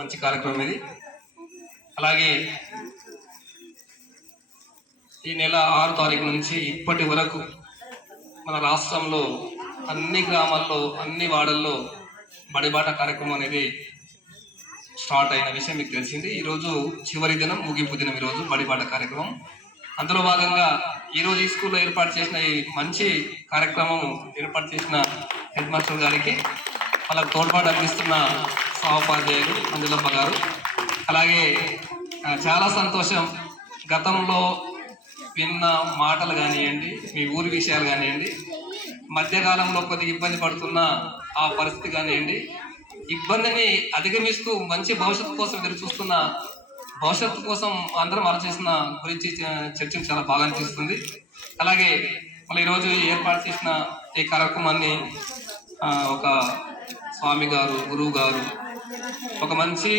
మంచి కార్యక్రమం ఇది. అలాగే ఈ నెల 6వ తారీఖు నుంచి ఇప్పటి వరకు మన రాష్ట్రంలో అన్ని గ్రామాల్లో అన్ని వాడల్లో బడిబాట కార్యక్రమం అనేది స్టార్ట్ అయిన విషయం మీకు తెలిసింది. ఈరోజు చివరి దినం, ముగింపు దినం ఈరోజు బడిబాట కార్యక్రమం. అందులో భాగంగా ఈరోజు ఈ స్కూల్లో ఏర్పాటు చేసిన ఈ మంచి కార్యక్రమం ఏర్పాటు చేసిన హెడ్ మాస్టర్ గారికి, వాళ్ళకు తోడ్పాటు అందిస్తున్న సహోపాధ్యాయులు మంజులమ్మ గారు, అలాగే చాలా సంతోషం. గతంలో విన్న మాటలు కానివ్వండి, మీ ఊరి విషయాలు కానివ్వండి, మధ్యకాలంలో కొద్దిగా ఇబ్బంది పడుతున్న ఆ పరిస్థితి కానివ్వండి, ఇబ్బందిని అధిగమిస్తూ మంచి భవిష్యత్తు కోసం ఎదురు చూస్తున్న, భవిష్యత్తు కోసం అందరం ఆలోచిస్తున్న గురించి చర్చ చాలా బాగా అనిపిస్తుంది. అలాగే మళ్ళీ ఈరోజు ఏర్పాటు చేసిన ఈ కార్యక్రమాన్ని ఒక స్వామి గారు, గురువు గారు ఒక మంచి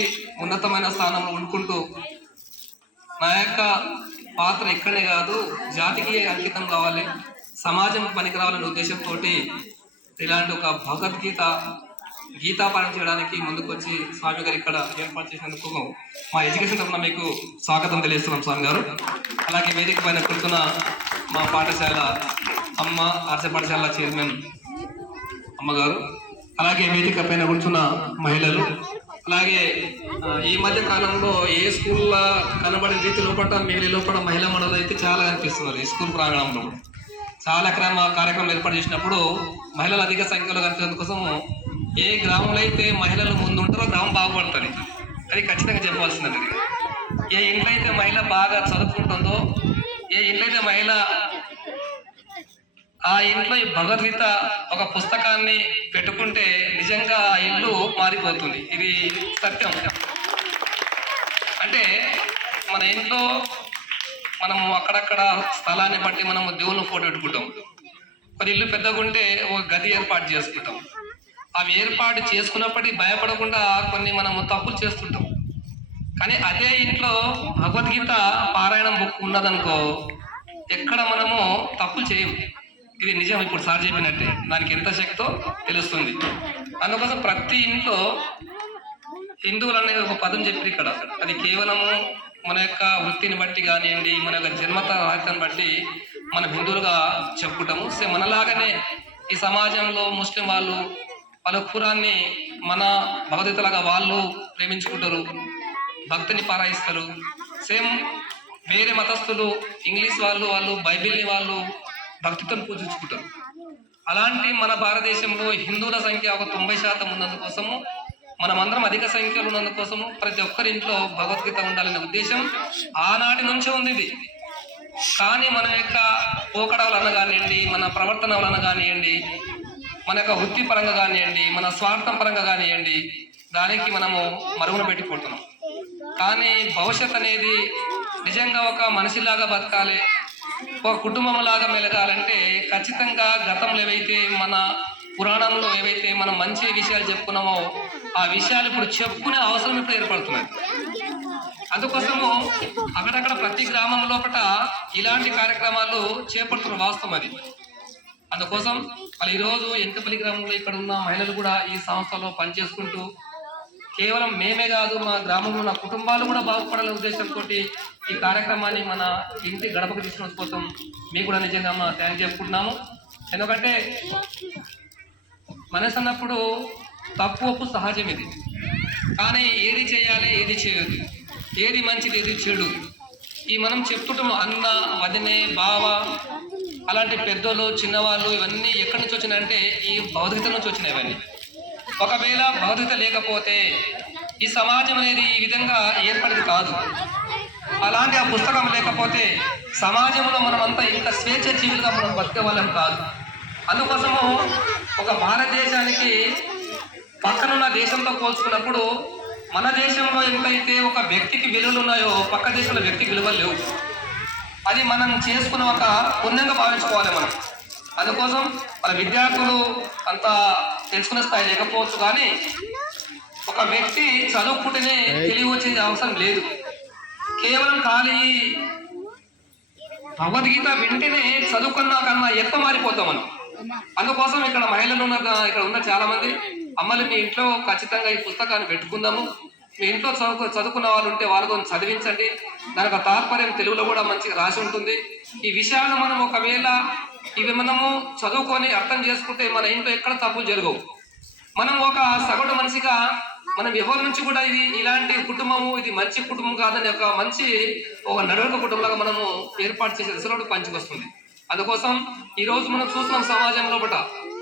ఉన్నతమైన స్థానంలో ఉండుకుంటూ నా యొక్క పాత్ర ఎక్కడే కాదు, జాతికి అంకితం కావాలి, సమాజం పనికి రావాలనే ఉద్దేశంతో ఇలాంటి ఒక భగవద్గీత గీతాపాఠం చేయడానికి ముందుకొచ్చి స్వామి గారు ఇక్కడ ఏర్పాటు చేసినందుకు మా ఎడ్యుకేషన్ తరఫున మీకు స్వాగతం తెలియజేస్తున్నాం స్వామి గారు. అలాగే వేదిక పైన కూర్చున్న మా పాఠశాల ఆర్ష పాఠశాల చైర్మన్ అమ్మగారు, అలాగే వేదిక పైన కూర్చున్న మహిళలు, అలాగే ఈ మధ్య కాలంలో ఏ స్కూల్లో కనబడిన రీతి లోపల మిగిలిన లోపల మహిళా మండలి అయితే చాలా కనిపిస్తున్నారు. ఈ స్కూల్ ప్రాంగణంలో చాలా కార్యక్రమం ఏర్పాటు చేసినప్పుడు మహిళలు అధిక సంఖ్యలో కనిపించడం కోసం ఏ గ్రామంలో అయితే మహిళలు ముందు ఉంటారో గ్రామం బాగుపడుతుంది. అది ఖచ్చితంగా చెప్పవలసినది. ఏ ఇంట్లో అయితే మహిళ బాగా చదువుకుంటుందో, ఏ ఇంట్లో అయితే మహిళ ఆ ఇంట్లో ఈ భగవద్గీత ఒక పుస్తకాన్ని పెట్టుకుంటే నిజంగా ఆ ఇల్లు మారిపోతుంది. ఇది సత్యం. అంటే మన ఇంట్లో మనము అక్కడక్కడ స్థలాన్ని బట్టి మనము దేవుని ఫోటో పెట్టుకుంటాం. కొన్ని ఇల్లు పెద్దగా ఉంటే ఒక గది ఏర్పాటు చేసుకుంటాం. అవి ఏర్పాటు చేసుకున్నప్పటికీ భయపడకుండా కొన్ని మనము తప్పులు చేస్తుంటాం. కానీ అదే ఇంట్లో భగవద్గీత పారాయణం బుక్ ఉన్నదనుకో, ఎక్కడ మనము తప్పులు చేయము. ఇది నిజం. ఇప్పుడు సార్ చెప్పినట్టే దానికి ఎంత శక్తో తెలుస్తుంది. అందుకోసం ప్రతి ఇంట్లో హిందువులు అనేది ఒక పదం చెప్పి ఇక్కడ, అది కేవలము మన యొక్క వృత్తిని బట్టి కానివ్వండి, మన యొక్క జన్మత రాహిత్యాన్ని బట్టి మనం హిందువులుగా చెప్పుకుంటాము. మనలాగానే ఈ సమాజంలో ముస్లిం వాళ్ళు వాళ్ళ ఖురాన్ని మన భగవద్గీతలాగా వాళ్ళు ప్రేమించుకుంటారు, భక్తిని పారాయిస్తారు. సేమ్ వేరే మతస్థులు ఇంగ్లీష్ వాళ్ళు బైబిల్ని వాళ్ళు భక్తితో పూజించుకుంటారు. అలాంటి మన భారతదేశంలో హిందువుల సంఖ్య ఒక 90% ఉన్నందుకోసము, మనమందరం అధిక సంఖ్యలో ఉన్నందుకోసము ప్రతి ఒక్కరి ఇంట్లో భగవద్గీత ఉండాలనే ఉద్దేశం ఆనాటి నుంచే ఉంది ఇది. కానీ మన యొక్క పోకడ వలన కానివ్వండి, మన ప్రవర్తన వలన కానివ్వండి, మన యొక్క వృత్తి పరంగా కానివ్వండి, మన స్వార్థం పరంగా కానివ్వండి, దానికి మనము మరుగున పెట్టిపోతున్నాం. కానీ భవిష్యత్ అనేది నిజంగా ఒక మనిషిలాగా బతకాలి, ఒక కుటుంబంలాగా మెలగాలంటే ఖచ్చితంగా గతంలో ఏవైతే మన పురాణంలో ఏవైతే మనం మంచి విషయాలు చెప్పుకున్నామో ఆ విషయాలు ఇప్పుడు చెప్పుకునే అవసరం ఇప్పుడు ఏర్పడుతున్నది. అందుకోసము అక్కడక్కడ ప్రతి గ్రామం లోపల ఇలాంటి కార్యక్రమాలు చేపడుతున్న వాస్తవం అది. అందుకోసం వాళ్ళు ఈరోజు ఎంకపల్లి గ్రామంలో ఇక్కడ ఉన్న మహిళలు కూడా ఈ సంస్థలో పనిచేసుకుంటూ కేవలం మేమే కాదు, మా గ్రామంలో ఉన్న కుటుంబాలు కూడా బాగుపడాలనే ఉద్దేశంతో ఈ కార్యక్రమాన్ని మన ఇంటి గడపకు తీసుకున్న కోసం మీకు కూడా నిజంగా థ్యాంక్ చెప్పుకుంటున్నాము. ఎందుకంటే మనసు అన్నప్పుడు తప్పు ఒప్పు సహజం ఇది. కానీ ఏది చేయాలి, ఏది చేయదు, ఏది మంచిది, ఏది చెడు, ఈ మనం చెప్తుంటాము. అన్న, వదినే, బావ, అలాంటి పెద్దోళ్ళు, చిన్నవాళ్ళు ఇవన్నీ ఎక్కడి నుంచి వచ్చినాయంటే ఈ భగవద్గీత నుంచి వచ్చినాయి. ఇవన్నీ ఒకవేళ భగవద్గీత లేకపోతే ఈ సమాజం అనేది ఈ విధంగా ఏర్పడేది కాదు. అలాంటి ఆ పుస్తకం లేకపోతే సమాజంలో మనమంతా ఇంత స్వేచ్ఛ జీవులుగా మనం బతికే వాళ్ళం కాదు. అందుకోసము ఒక భారతదేశానికి పక్కనున్న దేశంతో పోల్చుకున్నప్పుడు మన దేశంలో ఎంతైతే ఒక వ్యక్తికి విలువలు ఉన్నాయో పక్క దేశంలో వ్యక్తికి విలువలు లేవు. అది మనం చేసుకున్న ఒక పుణ్యంగా భావించుకోవాలి మనం. అందుకోసం మన విద్యార్థులు అంత తెలుసుకునే స్థాయి లేకపోవచ్చు, కానీ ఒక వ్యక్తి చదువుకుంటేనే తెలివి వచ్చే అవసరం లేదు. కేవలం ఖాళీ భగవద్గీత వింటేనే చదువుకున్నా కన్నా ఎక్కువ మారిపోతాం మనం. అందుకోసం ఇక్కడ మహిళలు ఇక్కడ ఉన్న చాలా మంది అమ్మలు మీ ఇంట్లో ఖచ్చితంగా ఈ పుస్తకాన్ని పెట్టుకుందాము, మీ ఇంట్లో చదువుకున్న వాళ్ళు ఉంటే వాళ్ళతో చదివించండి. దానికి తాత్పర్యం తెలుగులో కూడా మంచిగా రాసి ఉంటుంది. ఈ విషయాలను మనం ఒకవేళ ఇవి మనము చదువుకొని అర్థం చేసుకుంటే మన ఇంట్లో ఎక్కడ తప్పులు జరగవు. మనం ఒక సగటు మనిషిగా మనం ఎవరి నుంచి కూడా ఇది ఇలాంటి కుటుంబము, ఇది మంచి కుటుంబం కాదని ఒక నడవక కుటుంబంలాగా మనము ఏర్పాటు చేసే దిశలో పంచుకొస్తుంది. అందుకోసం ఈ రోజు మనం చూస్తున్నాం సమాజంలో బట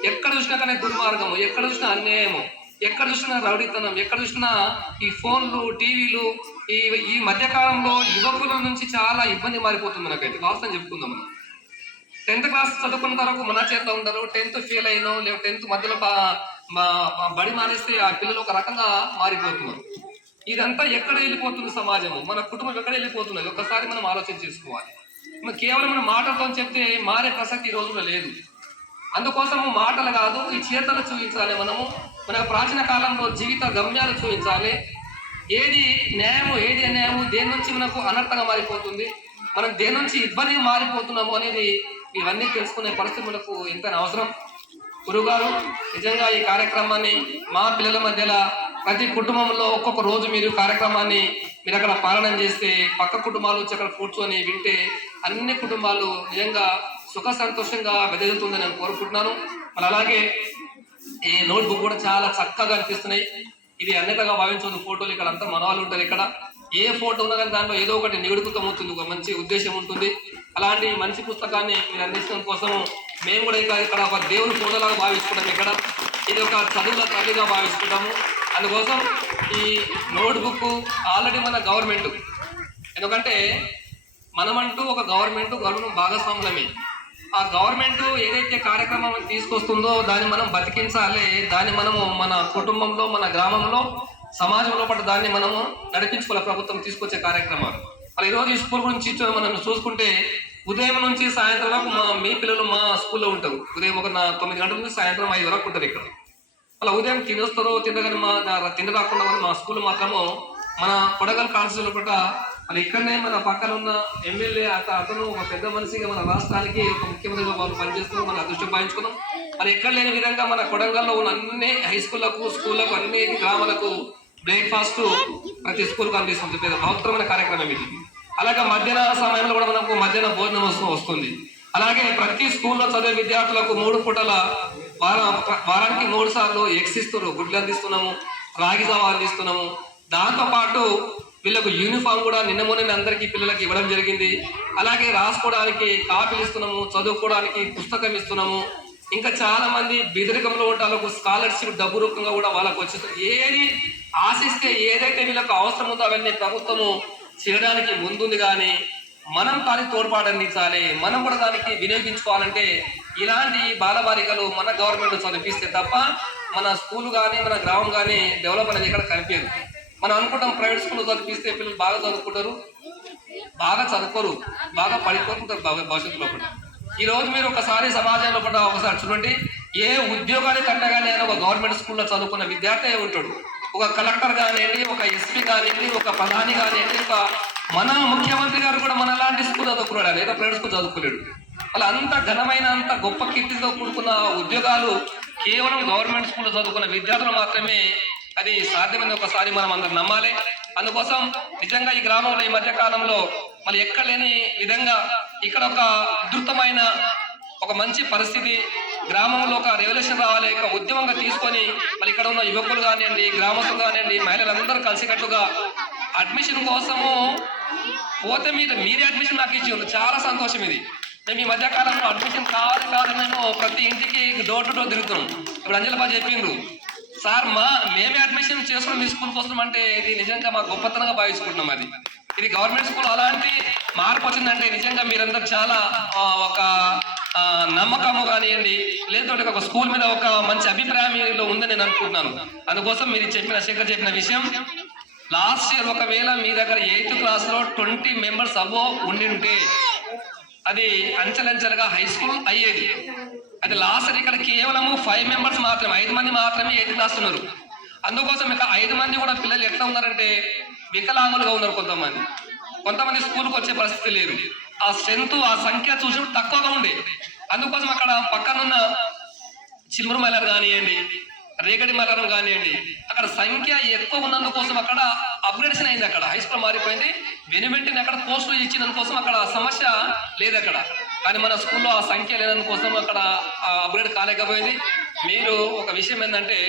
ఎక్కడ చూసినా కానీ దుర్మార్గము, ఎక్కడ చూసినా అన్యాయము, ఎక్కడ చూసినా రౌడీతనం, ఎక్కడ చూసినా ఈ ఫోన్లు, టీవీలు. ఈ మధ్యకాలంలో యువకుల నుంచి చాలా ఇబ్బంది మారిపోతుంది. మనకైతే వాస్తవం చెప్పుకుందాం. మనం 10th క్లాస్ చదువుకున్న తర్వాత మన చేతిలో ఉండరు. 10th ఫెయిల్ అయినో లేదా 10th మధ్యలో బడి మానేస్తే ఆ పిల్లలు ఒక రకంగా మారిపోతున్నారు. ఇదంతా ఎక్కడ వెళ్ళిపోతుంది సమాజము, మన కుటుంబం ఎక్కడ వెళ్ళిపోతున్నది ఒకసారి మనం ఆలోచన చేసుకోవాలి. కేవలం మనం మాటలతో చెప్తే మారే ప్రసక్తి ఈ రోజుల్లో లేదు. అందుకోసము మాటలు కాదు, ఈ చేతలు చూపించాలి. మనకు ప్రాచీన కాలంలో జీవిత గమ్యాలు చూపించాలి. ఏది న్యాయము, ఏది అన్యాయము, దేని నుంచి మనకు అనర్థంగా మారిపోతుంది, మనం దేని నుంచి ఇబ్బందిగా మారిపోతున్నాము అనేది ఇవన్నీ తెలుసుకునే పరిస్థితి మనకు ఎంత అవసరం. గురుగారు నిజంగా ఈ కార్యక్రమాన్ని మా పిల్లల మధ్యలో ప్రతి కుటుంబంలో ఒక్కొక్క రోజు మీరు కార్యక్రమాన్ని మీరు అక్కడ పాలన చేస్తే పక్క కుటుంబాలు వచ్చి అక్కడ కూర్చొని వింటే అన్ని కుటుంబాలు నిజంగా సుఖ సంతోషంగా వెదజల్లుతుందని నేను కోరుకుంటున్నాను. మరి అలాగే ఈ నోట్బుక్ కూడా చాలా చక్కగా అనిపిస్తున్నాయి. ఇది అన్నితగా భావించదు. ఫోటోలు ఇక్కడ అంతా మనవాళ్ళు ఉంటారు. ఇక్కడ ఏ ఫోటో ఉన్నా కానీ దాంట్లో ఏదో ఒకటి నిగుడుకుతం అవుతుంది, ఒక మంచి ఉద్దేశం ఉంటుంది. అలాంటి మంచి పుస్తకాన్ని మీరు అందించడం కోసం మేము కూడా ఇక్కడ ఒక దేవుని ఫోటోలాగా భావించుకుంటాము. ఇక్కడ ఇది ఒక చదువుల తల్లిగా భావించుకుంటాము. అందుకోసం ఈ నోట్బుక్ ఆల్రెడీ మన గవర్నమెంట్, ఎందుకంటే మనమంటూ ఒక గవర్నమెంట్ భాగస్వాములమే. ఆ గవర్నమెంట్ ఏదైతే కార్యక్రమం తీసుకొస్తుందో దాన్ని మనం బతికించాలి. దాన్ని మనము మన కుటుంబంలో, మన గ్రామంలో, సమాజంలో పట్ల దాన్ని మనము నడిపించుకోవాలి. ప్రభుత్వం తీసుకొచ్చే కార్యక్రమాలు అలా ఈరోజు ఈ స్కూల్ గురించి మనం చూసుకుంటే ఉదయం నుంచి సాయంత్రం వరకు మీ పిల్లలు మా స్కూల్లో ఉంటారు. ఉదయం ఒక 9 గంటల నుంచి సాయంత్రం 5 వరకు ఉంటారు ఇక్కడ. అలా ఉదయం తినొస్తారో తినగానే తిండి రాకుండా మా స్కూల్ మాత్రము మన కొడగల్ కాన్స్టిట్యూన్సీ పట్ల అది ఇక్కడనే మన పక్కన ఉన్న ఎమ్మెల్యే అతను ఒక పెద్ద మనిషిగా మన రాష్ట్రానికి ఒక ముఖ్యమంత్రిగా వాళ్ళు పనిచేస్తున్నారు. మన అదృష్టం భావించుకున్నాం. మరి ఎక్కడ లేని విధంగా మన కొడంగల్లో ఉన్న అన్ని హై స్కూళ్ళకు అన్ని గ్రామాలకు బ్రేక్ఫాస్ట్ ప్రతి స్కూల్కి అందిస్తుంది. పెద్ద మహత్తరమైన కార్యక్రమం ఇది. అలాగే మధ్యాహ్న సమయంలో కూడా మనకు మధ్యాహ్న భోజనం వస్తుంది. అలాగే ప్రతి స్కూల్లో చదివే విద్యార్థులకు 3 పూటల వారానికి 3 సార్లు ఎగ్స్ ఇస్తున్నారు, గుడ్లు అందిస్తున్నాము, రాగి జావా అందిస్తున్నాము. దాంతోపాటు వీళ్ళకు యూనిఫామ్ కూడా నిన్న అందరికీ పిల్లలకి ఇవ్వడం జరిగింది. అలాగే రాసుకోవడానికి కాపీలు ఇస్తున్నాము, చదువుకోవడానికి పుస్తకం ఇస్తున్నాము. ఇంకా చాలా మంది బెదిరికంలో ఉంటే వాళ్ళకు స్కాలర్షిప్ డబ్బు రూపంగా కూడా వాళ్ళకు వచ్చేస్తుంది. ఏది ఆశిస్తే ఏదైతే వీళ్ళకు అవసరం ఉందో అవన్నీ ప్రభుత్వము చేయడానికి ముందుంది. కానీ మనం దానికి తోడ్పాటు అందించాలి, మనం కూడా దానికి వినియోగించుకోవాలంటే ఇలాంటి బాలబాలికలు మన గవర్నమెంట్ చదివిస్తే తప్ప మన స్కూల్ కానీ మన గ్రామం కానీ డెవలప్ అనేది ఇక్కడ కనిపించదు. మనం అనుకుంటాం ప్రైవేట్ స్కూల్లో చదివిస్తే పిల్లలు బాగా చదువుకుంటారు, బాగా చదువుకోరు, బాగా పడిపోతుంటారు భవిష్యత్తులో కూడా. ఈ రోజు మీరు ఒకసారి సమాజంలో కూడా ఒకసారి చూడండి, ఏ ఉద్యోగానికి కంటే కానీ ఆయన ఒక గవర్నమెంట్ స్కూల్లో చదువుకున్న విద్యార్థి ఉంటాడు. ఒక కలెక్టర్ కానివ్వండి, ఒక ఎస్పీ కానివ్వండి, ఒక ప్రధాని కానివ్వండి, ఒక మన ముఖ్యమంత్రి గారు కూడా మన లాంటి స్కూల్ చదువుకున్నాడు, లేదా ప్రైవేట్ స్కూల్ చదువుకోలేడు. అలా అంత ఘనమైన అంత గొప్ప కీర్తితో కూడుకున్న ఉద్యోగాలు కేవలం గవర్నమెంట్ స్కూల్లో చదువుకున్న విద్యార్థులు మాత్రమే అది సాధ్యమని ఒకసారి మనం అందరం నమ్మాలి. అందుకోసం నిజంగా ఈ గ్రామంలో ఈ మధ్య కాలంలో మళ్ళీ ఎక్కడ లేని విధంగా ఇక్కడ ఒక ఉధృతమైన ఒక మంచి పరిస్థితి, గ్రామంలో ఒక రెవల్యూషన్ రావాలి, ఒక ఉద్యమంగా తీసుకొని మళ్ళీ ఇక్కడ ఉన్న యువకులు కానివ్వండి, గ్రామస్తులు కానివ్వండి, మహిళలందరూ కలిసికట్టుగా అడ్మిషన్ కోసము పోతే మీరే అడ్మిషన్ నాకు ఇచ్చి చాలా సంతోషం. ఇది మేము ఈ మధ్యకాలంలో అడ్మిషన్ కాదు మేము ప్రతి ఇంటికి డోర్ టు డోర్ తిరుగుతున్నాం. ఇప్పుడు అంజలిబా చెప్పిండ్రు, సార్ మేమే అడ్మిషన్ చేసుకుని మీ స్కూల్కి వస్తున్నాం అంటే ఇది నిజంగా మా గొప్పతనంగా భావించుకుంటున్నాం. ఇది గవర్నమెంట్ స్కూల్ అలాంటి మార్పు వచ్చిందంటే నిజంగా మీరందరూ చాలా ఒక నమ్మకము కానివ్వండి, లేదంటే ఒక స్కూల్ మీద ఒక మంచి అభిప్రాయం ఉందని నేను అనుకుంటున్నాను. అందుకోసం మీరు శంకర్ చెప్పిన విషయం, లాస్ట్ ఇయర్ ఒకవేళ మీ దగ్గర 8th క్లాస్లో 20 మెంబర్స్ అబో ఉండి ఉంటే అది అంచెలంచెలుగా హై స్కూల్ అయ్యేది. అది లాస్ట్ ఇక్కడ కేవలము 5 మెంబర్స్ మాత్రమే, 5 మంది మాత్రమే 8th క్లాస్ ఉన్నారు. అందుకోసం ఇక 5 మంది కూడా పిల్లలు ఎట్లా ఉన్నారంటే వికలాంగులుగా ఉన్నారు. కొంతమంది స్కూల్కి వచ్చే పరిస్థితి లేదు. ఆ స్ట్రెంత్, ఆ సంఖ్య చూసినప్పుడు తక్కువగా ఉండే. అందుకోసం అక్కడ పక్కనున్న చిలుమురు మైలర్ కానివ్వండి, రేగడి మలరం కానివ్వండి, అక్కడ సంఖ్య ఎక్కువ ఉన్నందుకోసం అక్కడ అప్గ్రేడేషన్ అయింది. అక్కడ హై స్కూల్ మారిపోయింది. వెనువెంటనే అక్కడ పోస్టులు ఇచ్చినందుకోసం అక్కడ సమస్య లేదు అక్కడ. కానీ మన స్కూల్లో ఆ సంఖ్య లేనందుకోసం అక్కడ అప్గ్రేడ్ కాలేకపోయింది. మీరు ఒక విషయం ఏంటంటే,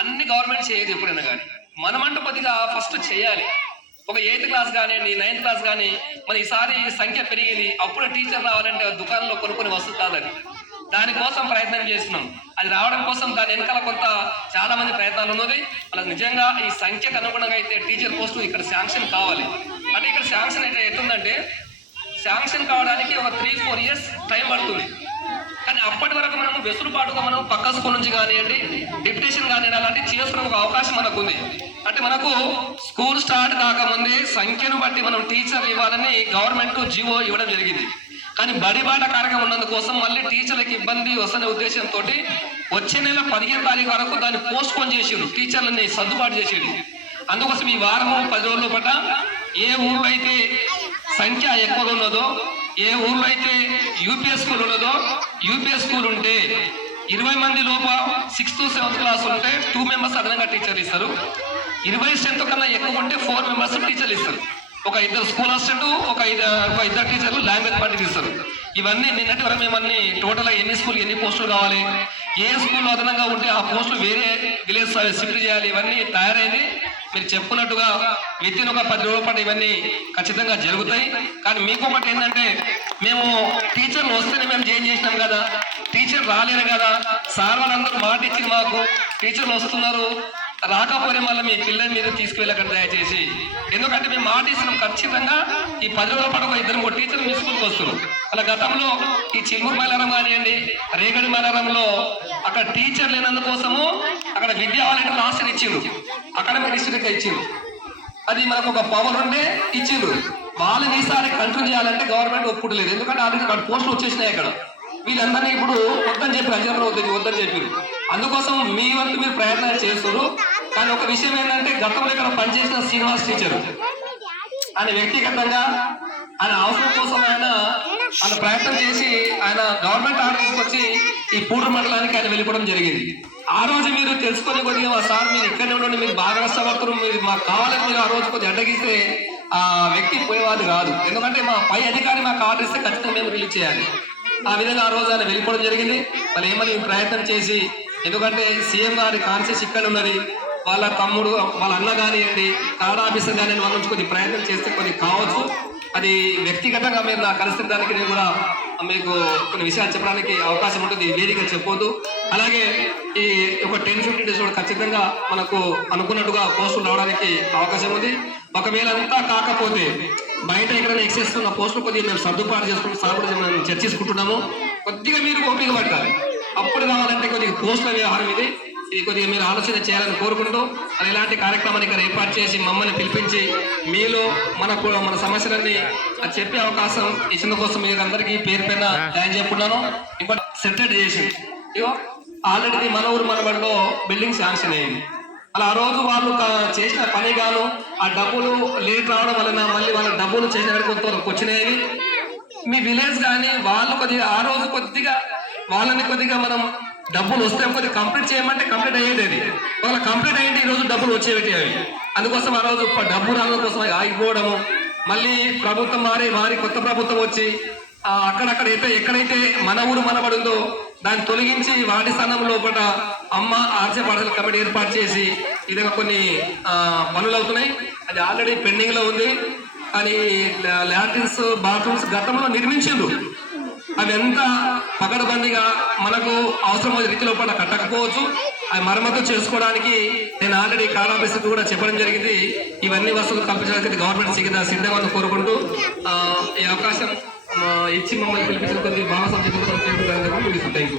అన్ని గవర్నమెంట్ చేయదు ఎప్పుడైనా కానీ, మనమంటూ కొద్దిగా ఫస్ట్ చేయాలి. ఒక 8th క్లాస్ కానివ్వండి, 9th క్లాస్ కానీ మన ఈసారి సంఖ్య పెరిగింది, అప్పుడు టీచర్ రావాలంటే దుకాణంలో కొనుక్కొని వస్తుంది కాదని, దానికోసం ప్రయత్నం చేస్తున్నాం. అది రావడం కోసం దాని వెనకాల కొంత చాలా మంది ప్రయత్నాలు ఉన్నది. అలా నిజంగా ఈ సంఖ్యకు అనుగుణంగా అయితే టీచర్ పోస్టు ఇక్కడ శాంక్షన్ కావాలి. అంటే ఇక్కడ శాంక్షన్ అయితే ఎట్లుందంటే, శాంక్షన్ కావడానికి ఒక 3-4 years టైం పడుతుంది. కానీ అప్పటి వరకు మనం వెసులుబాటుగా మనం పక్క స్కూల్ నుంచి కానివ్వండి, డిప్యుటేషన్ కానివ్వండి, అలాంటివి చేసుకునే ఒక అవకాశం మనకు ఉంది. అంటే మనకు స్కూల్ స్టార్ట్ కాకముందే సంఖ్యను బట్టి మనం టీచర్లు ఇవ్వాలని గవర్నమెంట్ జీవో ఇవ్వడం జరిగింది. కానీ బడిబాట కార్యక్రమం ఉన్నందుకోసం మళ్ళీ టీచర్లకు ఇబ్బంది వస్తున్న ఉద్దేశంతో వచ్చే నెల 15వ తారీఖు వరకు దాన్ని పోస్ట్ పోన్ చేసిండు, టీచర్లని సర్దుబాటు చేసిండు. అందుకోసం ఈ వారము 10 రోజుల పాటు ఏ ఊళ్ళో అయితే సంఖ్య ఎక్కువగా ఉన్నదో, ఏ ఊళ్ళో అయితే యూపీఎస్ స్కూల్ ఉన్నదో, యూపీఎస్ స్కూల్ ఉంటే 20 మంది లోప 6th to 7th క్లాస్ ఉంటే 2 members అదనంగా టీచర్లు ఇస్తారు. 20 strength కన్నా ఎక్కువ ఉంటే 4 members టీచర్లు ఇస్తారు. ఒక 2 స్కూల్ అసిస్టెంట్, ఒక 2 టీచర్లు లాంగ్వేజ్ పార్టీకి ఇస్తారు. ఇవన్నీ నిన్నటి వరకు మేమన్నీ టోటల్గా ఎన్ని స్కూల్ ఎన్ని పోస్టులు కావాలి, ఏ స్కూల్లో అదనంగా ఉంటే ఆ పోస్టులు వేరే విలేజ్ షిఫ్ట్ చేయాలి, ఇవన్నీ తయారైంది. మీరు చెప్పుకున్నట్టుగా వితిన్ ఒక 10 రోజుల పాటు ఇవన్నీ ఖచ్చితంగా జరుగుతాయి. కానీ మీకు ఒకటి ఏంటంటే, మేము టీచర్లు వస్తేనే మేము జాయిన్ చేసినాం కదా, టీచర్ రాలేరు కదా, సార్ వాళ్ళందరూ మాట ఇచ్చింది మాకు, టీచర్లు వస్తున్నారు, రాకపోతే మళ్ళీ మీ పిల్లల మీద తీసుకువెళ్ళకండి దయచేసి. ఎందుకంటే మేము మాట ఇస్తున్నాం, ఖచ్చితంగా ఈ 10 రోజుల పాటు 2-3 టీచర్లు మీ స్కూల్కి వస్తున్నారు. అలా గతంలో ఈ చిల్మూరు మైలారం కానివ్వండి, రేగడి మైలారంలో అక్కడ టీచర్ లేనందుకోసము అక్కడ విద్యా వాలంటీర్లు ఆశలు ఇచ్చిండ్రు, అకాడమిక్ డిస్ట్రిక్ట్ ఇచ్చిండ్రు. అది మనకు ఒక పవర్ ఉండే ఇచ్చిండ్రు. వాళ్ళని ఈసారి కంట్రోల్ చేయాలంటే గవర్నమెంట్ ఒప్పుకోలేదు. ఎందుకంటే ఆల్రెడీ అక్కడ పోస్టులు వచ్చేసినాయి. అక్కడ వీళ్ళందరినీ ఇప్పుడు వద్దని చెప్పి అజంలో వద్దని చెప్పారు. అందుకోసం మీ వంతు మీరు ప్రయత్నాలు చేస్తారు. కానీ ఒక విషయం ఏంటంటే, గతంలో ఇక్కడ పనిచేసిన శ్రీనివాస్ టీచర్ ఆయన వ్యక్తిగతంగా ఆయన అవసరం కోసం ఆయన ప్రయత్నం చేసి ఆయన గవర్నమెంట్ ఆర్డర్ తీసుకొచ్చి ఈ పూడూరు మండలానికి ఆయన వెళ్ళిపోవడం జరిగింది. ఆ రోజు మీరు తెలుసుకొని కొద్దిగా సార్ మీరు ఇక్కడనే ఉండండి, మీరు బాగా కష్టపడుతున్నారు, మీరు మాకు కావాలని మీరు ఆ రోజు కొద్దిగా అడ్డగిస్తే ఆ వ్యక్తి పోయేవాడు కాదు. ఎందుకంటే మా పై అధికారి మాకు ఆర్డర్ ఇస్తే ఖచ్చితంగా మేము రిలీజ్ చేయాలి. ఆ విధంగా ఆ రోజు ఆయన వెళ్ళిపోవడం జరిగింది. వాళ్ళు ఏమని ప్రయత్నం చేసి, ఎందుకంటే సీఎం గారి కాన్షియస్ ఇక్కడ ఉన్నది, వాళ్ళ తమ్ముడు వాళ్ళ అన్న కానివ్వండి, కాడా ఆఫీసర్ కానివ్వండి, వాళ్ళ నుంచి కొద్ది ప్రయత్నం చేస్తే కొద్ది కావచ్చు. అది వ్యక్తిగతంగా మీరు నాకు కలిసిన దానికి నేను కూడా మీకు కొన్ని విషయాలు చెప్పడానికి అవకాశం ఉంటుంది, వేదిక చెప్పొద్దు. అలాగే ఈ ఒక 10-15 days కూడా ఖచ్చితంగా మనకు అనుకున్నట్టుగా పోస్టులు రావడానికి అవకాశం ఉంది. ఒకవేళ అంతా కాకపోతే బయట ఎక్కడైనా ఎక్సెస్ ఉన్న పోస్టులు కొద్దిగా మేము సర్దుబాటు చేసుకుంటూ సార్ కూడా మేము చర్చించుకుంటున్నాము. కొద్దిగా మీరు ఓపిక పట్టాలి. అప్పుడు కావాలంటే కొద్దిగా పోస్టుల వ్యవహారం ఇది కొద్దిగా మీరు ఆలోచన చేయాలని కోరుకుంటూ, అది ఇలాంటి కార్యక్రమాన్ని ఇక్కడ ఏర్పాటు చేసి మమ్మల్ని పిలిపించి మీలో మన సమస్యలన్నీ చెప్పే అవకాశం ఇచ్చిన కోసం మీరు అందరికీ పేరు పైన థ్యాంక్ చెప్పుకున్నాను. ఇంకోటి సెటెడ్ చేసి ఇగో ఆల్రెడీ మన ఊరు మనబడిలో బిల్డింగ్ శాంక్షన్ అయ్యింది. అలా ఆ రోజు వాళ్ళు చేసిన పని గాను ఆ డబ్బులు లేట్ రావడం వలన మళ్ళీ వాళ్ళ డబ్బులు చేసిన కొంతవరకు వచ్చినాయి. మీ విలేజ్ కానీ వాళ్ళు కొద్దిగా ఆ రోజు కొద్దిగా వాళ్ళని కొద్దిగా మనం డబ్బులు వస్తే కొద్దిగా కంప్లీట్ చేయమంటే కంప్లీట్ అయ్యేది. వాళ్ళ కంప్లీట్ అయ్యేది ఈ రోజు డబ్బులు వచ్చేవి అవి. అందుకోసం ఆ రోజు డబ్బు రావడం కోసం ఆగిపోవడము, మళ్ళీ ప్రభుత్వం మారి కొత్త ప్రభుత్వం వచ్చి అక్కడక్కడ ఎక్కడైతే మన ఊరు మనబడిందో దాన్ని తొలగించి వాటి స్థానం లోపల అమ్మ ఆర్చే పాఠశాల కమిటీ ఏర్పాటు చేసి ఇదిగా కొన్ని పనులు అవుతున్నాయి. అది ఆల్రెడీ పెండింగ్ లో ఉంది. కానీ లాట్రిన్స్ బాత్రూమ్స్ గతంలో నిర్మించిండ్రు, అవి ఎంత పకడ్బందీగా మనకు అవసరమైన రీతిలో కూడా కట్టకపోవచ్చు. అవి మరమ్మతు చేసుకోవడానికి నేను ఆల్రెడీ కాలాఫీసర్ కూడా చెప్పడం జరిగింది. ఇవన్నీ వసతులు కల్పించడానికి గవర్నమెంట్ సిద్ధంగా కోరుకుంటూ ఈ అవకాశం ఇచ్చి మమ్మల్ని పిలిపించిన కొద్ది భావ సంబంధించిన థ్యాంక్ యూ.